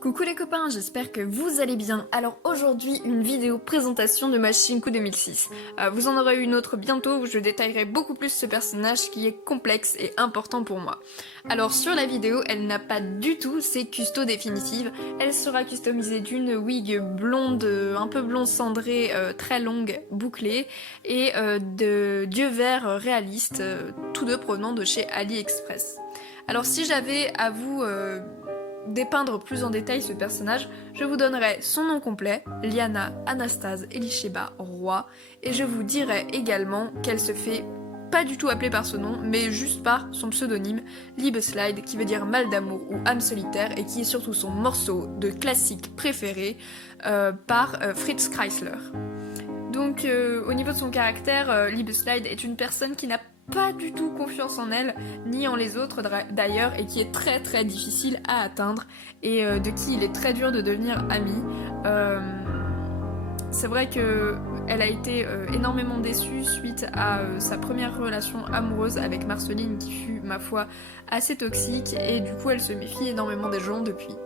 Coucou les copains, j'espère que vous allez bien. Alors aujourd'hui, une vidéo présentation de ma Shinku 2006. Vous en aurez une autre bientôt où je détaillerai beaucoup plus ce personnage qui est complexe et important pour moi. Alors sur la vidéo, elle n'a pas du tout ses custos définitives. Elle sera customisée d'une wig blonde, un peu blond cendré, très longue, bouclée, et de d'yeux verts réalistes, tous deux provenant de chez AliExpress. Alors si j'avais à vous dépeindre plus en détail ce personnage, je vous donnerai son nom complet, Liana Anastase Elisheba Roy, et je vous dirai également qu'elle se fait pas du tout appeler par ce nom, mais juste par son pseudonyme, Liebeslide, qui veut dire mal d'amour ou âme solitaire, et qui est surtout son morceau de classique préféré par Fritz Kreisler. Donc au niveau de son caractère, Liebeslide est une personne qui n'a pas du tout confiance en elle, ni en les autres d'ailleurs, et qui est très très difficile à atteindre, et de qui il est très dur de devenir ami. C'est vrai qu'elle a été énormément déçue suite à sa première relation amoureuse avec Marceline, qui fut, ma foi, assez toxique, et du coup elle se méfie énormément des gens depuis.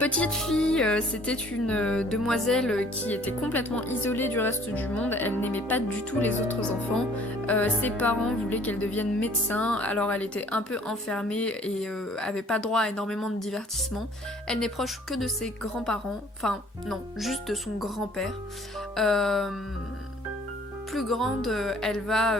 Petite fille, c'était une demoiselle qui était complètement isolée du reste du monde, elle n'aimait pas du tout les autres enfants, ses parents voulaient qu'elle devienne médecin, alors elle était un peu enfermée et avait pas droit à énormément de divertissement. Elle n'est proche que de ses grands-parents, enfin non, juste de son grand-père. Plus grande, elle va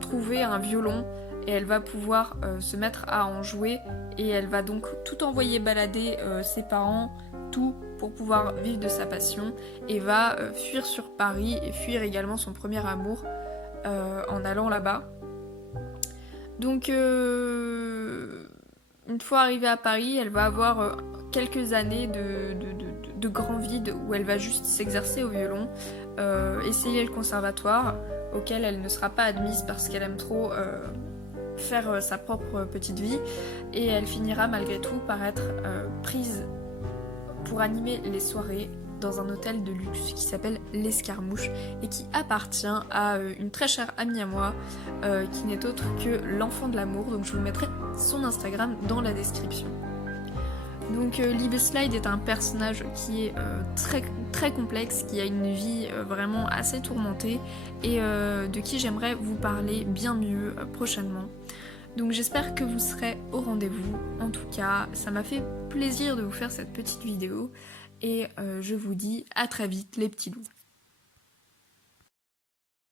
trouver un violon et elle va pouvoir se mettre à en jouer, et elle va donc tout envoyer balader ses parents, tout pour pouvoir vivre de sa passion, et va fuir sur Paris et fuir également son premier amour en allant là-bas. Donc une fois arrivée à Paris, elle va avoir quelques années de grand vide où elle va juste s'exercer au violon, essayer le conservatoire auquel elle ne sera pas admise parce qu'elle aime trop faire sa propre petite vie, et elle finira malgré tout par être prise pour animer les soirées dans un hôtel de luxe qui s'appelle l'Escarmouche et qui appartient à une très chère amie à moi qui n'est autre que l'enfant de l'amour, donc je vous mettrai son Instagram dans la description. Donc Liebeslide est un personnage qui est très complexe, qui a une vie vraiment assez tourmentée, et de qui j'aimerais vous parler bien mieux prochainement. Donc j'espère que vous serez au rendez-vous. En tout cas, ça m'a fait plaisir de vous faire cette petite vidéo, et je vous dis à très vite les petits loups.